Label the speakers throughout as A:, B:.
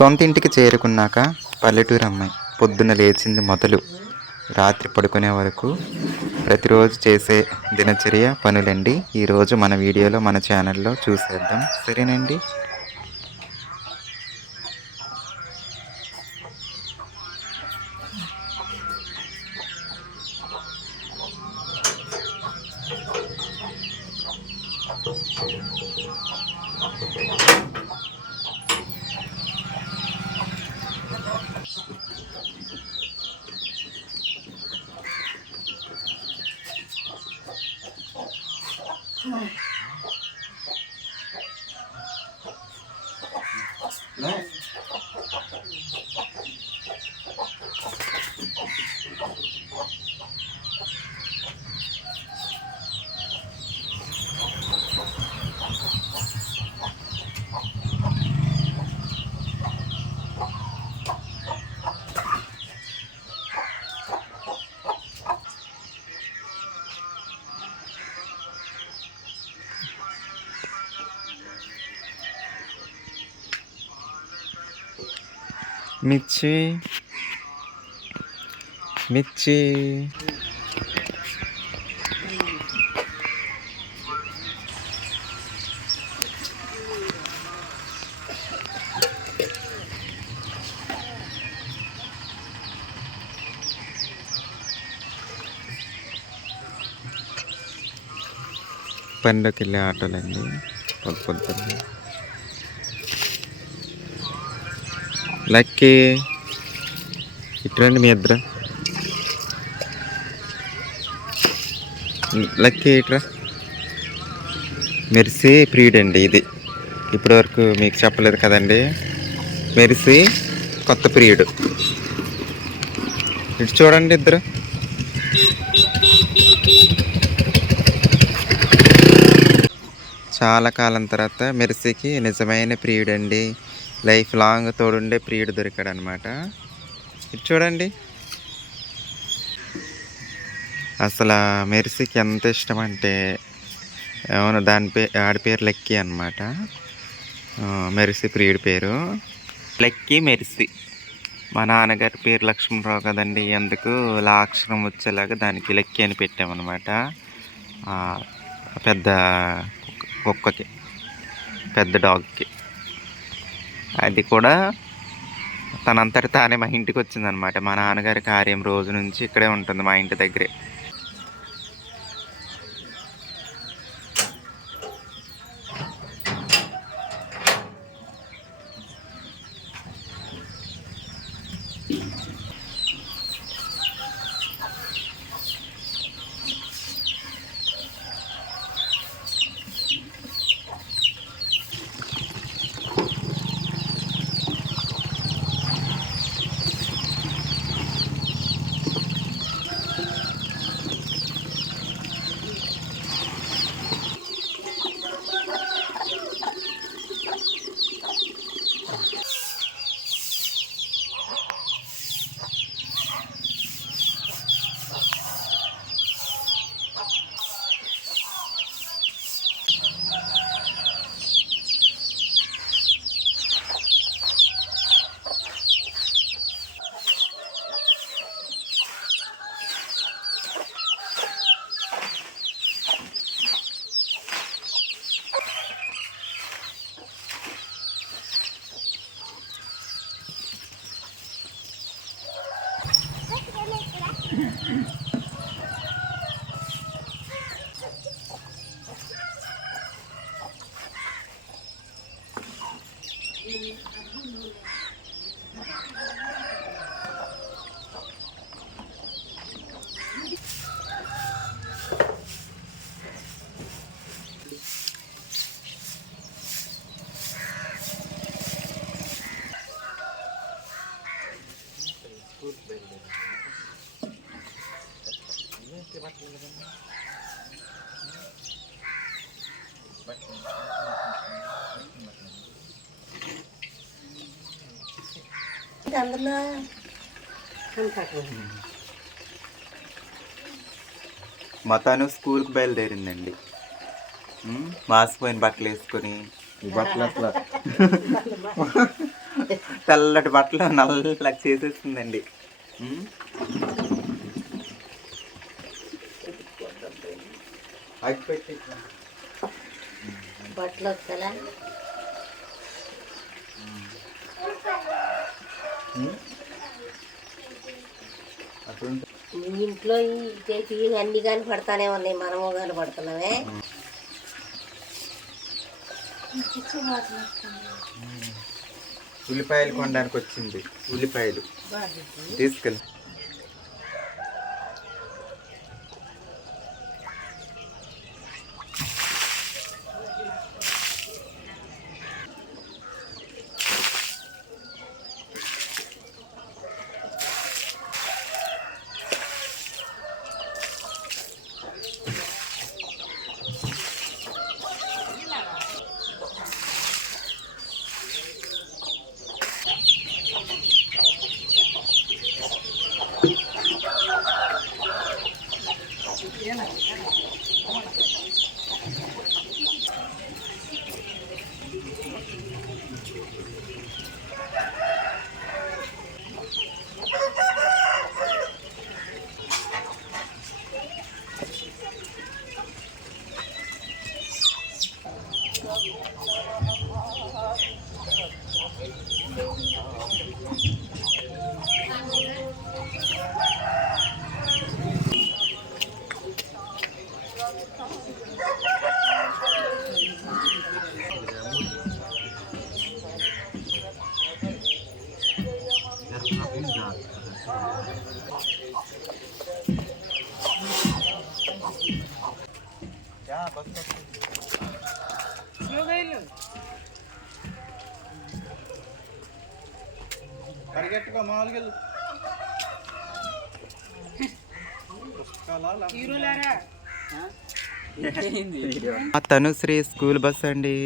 A: సొంత ఇంటికి చేరుకున్నాక పల్లెటూరు అమ్మాయి పొద్దున్న లేచింది మొదలు. రాత్రి పడుకునే వరకు ప్రతిరోజు చేసే దినచర్య పనులండి. ఈరోజు మన వీడియోలో మన ఛానల్లో చూసేద్దాం. సరేనండి? మిర్చి. మిర్చి. పనిలోకి వెళ్ళే ఆటోలండి పొద్దు పొద్దున్న. లక్కీ. ఇట్రండి మీ ఇద్దరు. లక్కీ ఇట్రా. మెరిసి ప్రీడ్ అండి ఇది. ఇప్పటివరకు మీకు చెప్పలేదు కదండి. మెరిసి కొత్త ప్రియుడు. ఇటు చూడండి ఇద్దరు. చాలా కాలం తర్వాత మెర్సీకి నిజమైన ప్రియుడండి లైఫ్ లాంగ్ తోడుండే ప్రియుడు దొరికాడు అనమాట ఇది చూడండి. అసలు మెరిసికి మెర్సీకి ఎంత ఇష్టం అంటే అవును దాని పే ఆడి పేరు లక్కీ అనమాట. మెరిసి ప్రియుడి పేరు. లక్కీ మెరిసి. మా నాన్నగారి పేరు లక్ష్మణరావు కదండి. అందుకు లాక్షణం వచ్చేలాగా దానికి లక్కీ అని పెట్టామన్నమాట పెద్ద కుక్కకి. పెద్ద డాగ్కి. అది కూడా తనంతటి తానే మా ఇంటికి వచ్చిందనమాట మా నాన్నగారి కార్యం రోజు నుంచి ఇక్కడే ఉంటుంది మా ఇంటి దగ్గరే.
B: అందులో
A: మా తను స్కూల్కి బయలుదేరిందండి. మాసిపోయిన బట్టలు వేసుకొని. ఈ బట్టలు అసలు తెల్లటి బట్టలు నల్లగా చేసేస్తుందండి
B: బట్టలు వస్తా
A: అప్పుడు
B: మీ ఇంట్లో ఈ అన్ని కానీ పడతానే ఉన్నాయి. మనము కానీ పడుతున్నామే.
A: ఉల్లిపాయలు కొనడానికి వచ్చింది. ఉల్లిపాయలు. తీసుకెళ్ళి. తనుశ్రీ స్కూల్ బస్ అండి.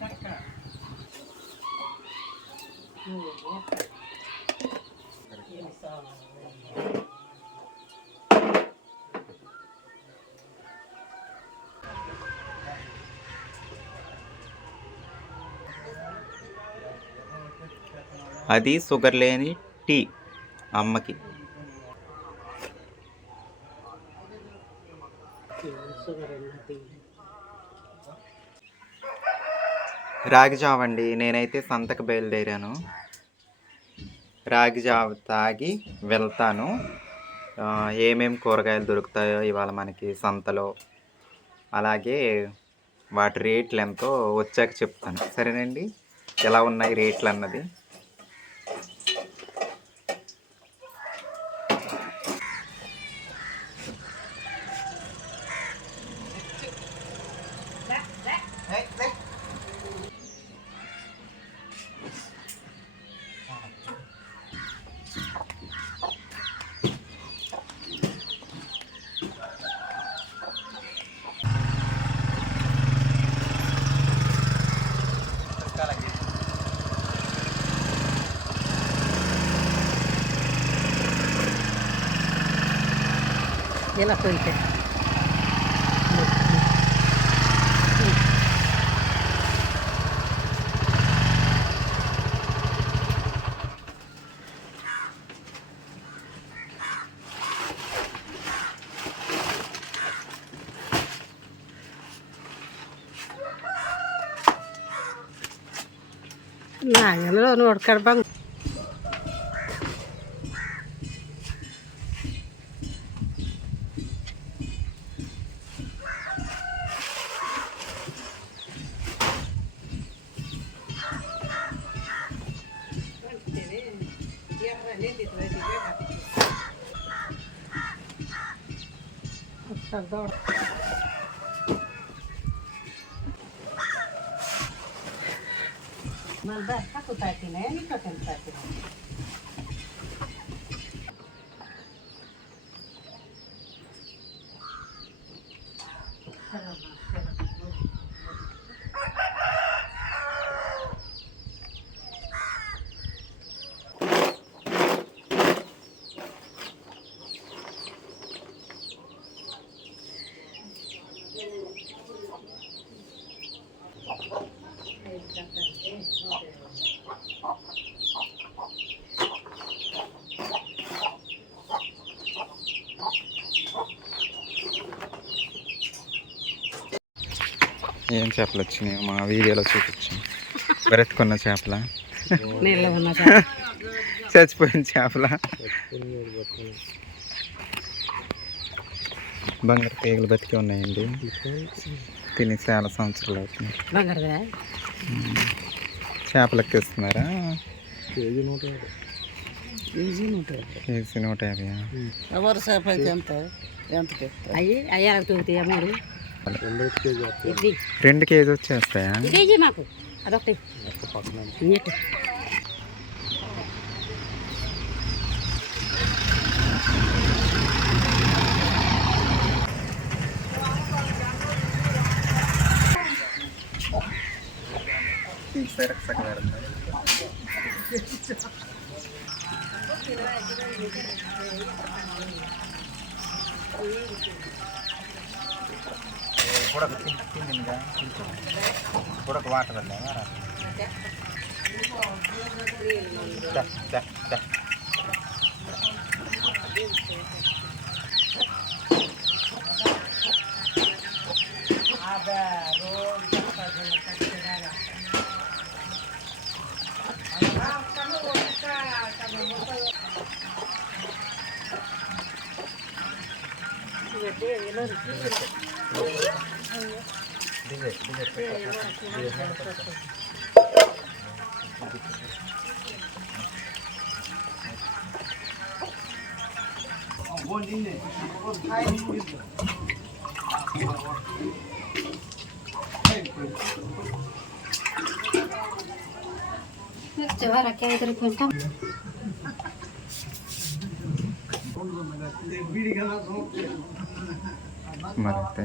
B: చక్క
A: అది షుగర్ లేని టీ అమ్మకి. రాగి జావ అండి నేనైతే సంతకు బయలుదేరాను. రాగి జావ తాగి వెళ్తాను. ఏమేమి ఏమేం కూరగాయలు దొరుకుతాయో ఇవాళ మనకి సంతలో. అలాగే వాటి రేట్లు ఎంతో వచ్చాక చెప్తాను. సరేనండి? ఎలా ఉన్నాయి రేట్లు అన్నది
B: y la fuente. ನಾನು ನೋಡ್ಕೊಂಡು ಬಂದು ತೆಗ್ದವ್ರ ನಾನು ಬರ್ತಾ ಕೂತಾಯ್ತೀನಿ ಏನು ಕೂತಾಯ್ತೀನಿ
A: ఏం చేపలు వచ్చినాయి మా వీడియోలో చూపించాం. బ్రతుకున్న చేపల? చచ్చిపోయిన చేపల? బంగారు తీగలు బతికి ఉన్నాయండి. తిని చాలా సంవత్సరాలు అవుతుంది. చేపలు ఎక్కిస్తున్నారా?
C: కేజీ నూట
A: కేజీ నూట యాభై.
C: ఎవరు సేపు అయితే ఎంత? ఎంతకి అయ్యి అయ్యాలకు తూగుతాయి ఇది
A: రెండు కేజీ వచ్చేస్తాయా
C: కేజీ మాకు అదొకటి నెట్
A: బుడక వాటర్ ಜೋರಾಕಿ ಐದು ರೂಪಾಯಿ ಉಂಟ ಮತ್ತೆ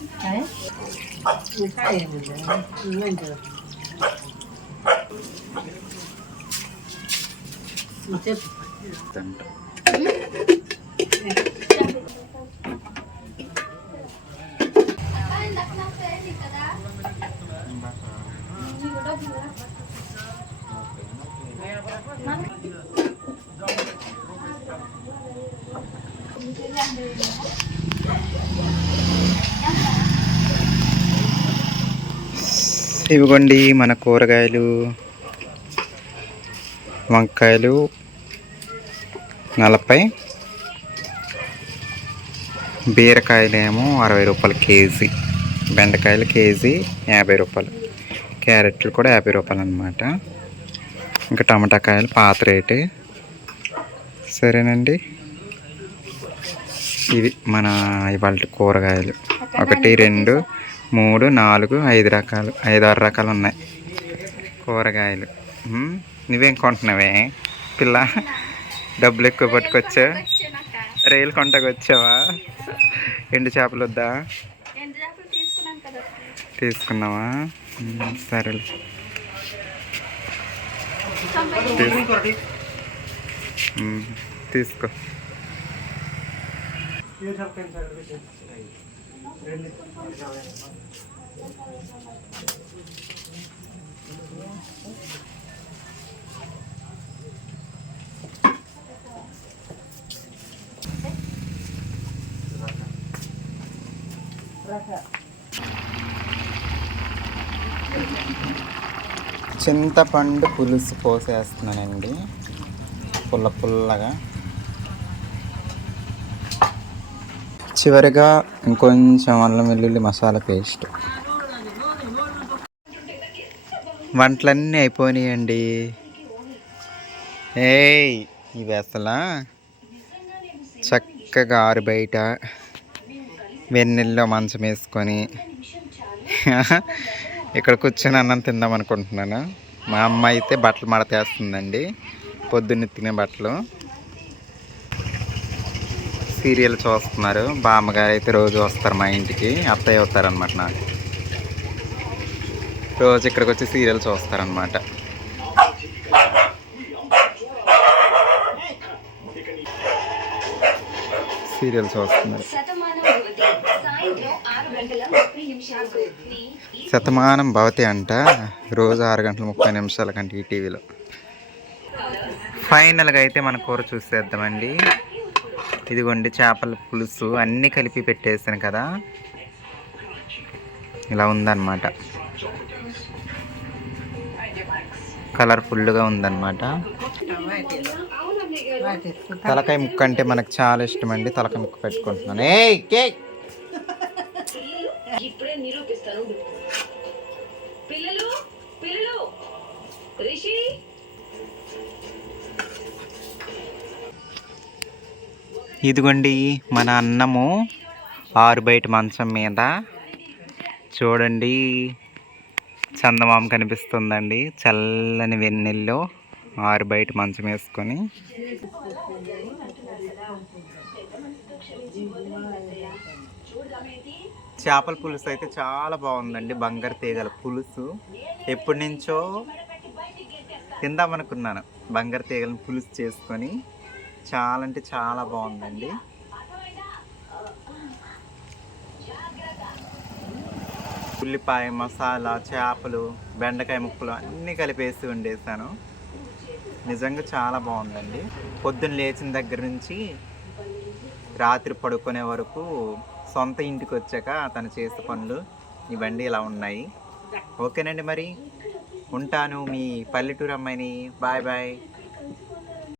C: చివరికి ఐదు రూపాయలు
A: మరైతే
C: చెప్పు
A: ఇవిగోండి మన కూరగాయలు వంకాయలు నలభై. బీరకాయలేమో అరవై రూపాయలు కేజీ. బెండకాయలు కేజీ యాభై రూపాయలు. క్యారెట్లు కూడా యాభై రూపాయలు అనమాట ఇంకా టమాటా కాయలు పాత రేటే. సరేనండి. ఇవి మన ఇవాళ కూరగాయలు. ఒకటి రెండు. మూడు నాలుగు ఐదు రకాలు ఐదు ఆరు రకాలు ఉన్నాయి కూరగాయలు నువ్వేం కొంటున్నావే? పిల్ల డబ్బులు ఎక్కువ పట్టుకొచ్చా? రైలు కొంటకు వచ్చావా ఎండు చేపలు వద్దా తీసుకున్నావా? ఉమ్, తీసుకో. చింతపండు పులుసు పోసేస్తున్నానండి. పుల్ల పుల్లగా. చివరిగా ఇంకొంచెం అల్లం వెల్లుల్లి మసాలా పేస్ట్. వంటలన్నీ అయిపోయినాయండి. ఏయ్ ఇవి అసలు చక్కగా ఆరు బయట వెన్నెల్లో మంచం వేసుకొని. ఇక్కడ కూర్చొని అన్నం తిందాం అనుకుంటున్నాను. మా అమ్మ అయితే బట్టలు మడతేస్తుందండి పొద్దున్న తినే బట్టలు. సీరియల్ చూస్తున్నారు. బామ్మగారు అయితే రోజు వస్తారు మా ఇంటికి. అత్తయ్య అవుతారనమాట నాకు. రోజు ఇక్కడికి వచ్చి సీరియల్ చూస్తారనమాట సీరియల్ చూస్తున్నారు. శతమానం భవతి. అంట. రోజు ఆరు గంటల ముప్పై నిమిషాల కంటే ఈ టీవీలో. ఫైనల్గా అయితే మన కూర చూసేద్దామండి. ఇదిగోండి చేపల పులుసు అన్నీ కలిపి పెట్టేసాను కదా. ఇలా ఉందన్నమాట. కలర్ఫుల్గా ఉందన్నమాట. తలకాయ ముక్క అంటే మనకు చాలా ఇష్టం అండి తలకాయ ముక్క పెట్టుకుంటున్నాను. కేక్
D: పిల్లలు పిల్లలు! రిషి!
A: ఇదిగోండి మన అన్నము ఆరు బయట మంచం మీద. చూడండి. చందమామ కనిపిస్తుందండి. చల్లని వెన్నెల్లో ఆరు బయట మంచం వేసుకొని. చేపల పులుసు అయితే చాలా బాగుందండి. బంగారు తీగల పులుసు. ఎప్పటి నుంచో తిందామనుకున్నాను బంగారు తీగలను పులుసు చేసుకొని. చాలా అంటే చాలా బాగుందండి. ఉల్లిపాయ మసాలా చేపలు బెండకాయ ముక్కలు అన్నీ కలిపేసి వండేసాను. నిజంగా చాలా బాగుందండి. పొద్దున్న లేచిన దగ్గర నుంచి రాత్రి పడుకునే వరకు సొంత ఇంటికి వచ్చాక తను చేసే పనులు ఇవన్నీ ఇలా ఉన్నాయి. ఓకేనండి మరి. ఉంటాను మీ పల్లెటూరు అమ్మాయిని. Bye bye.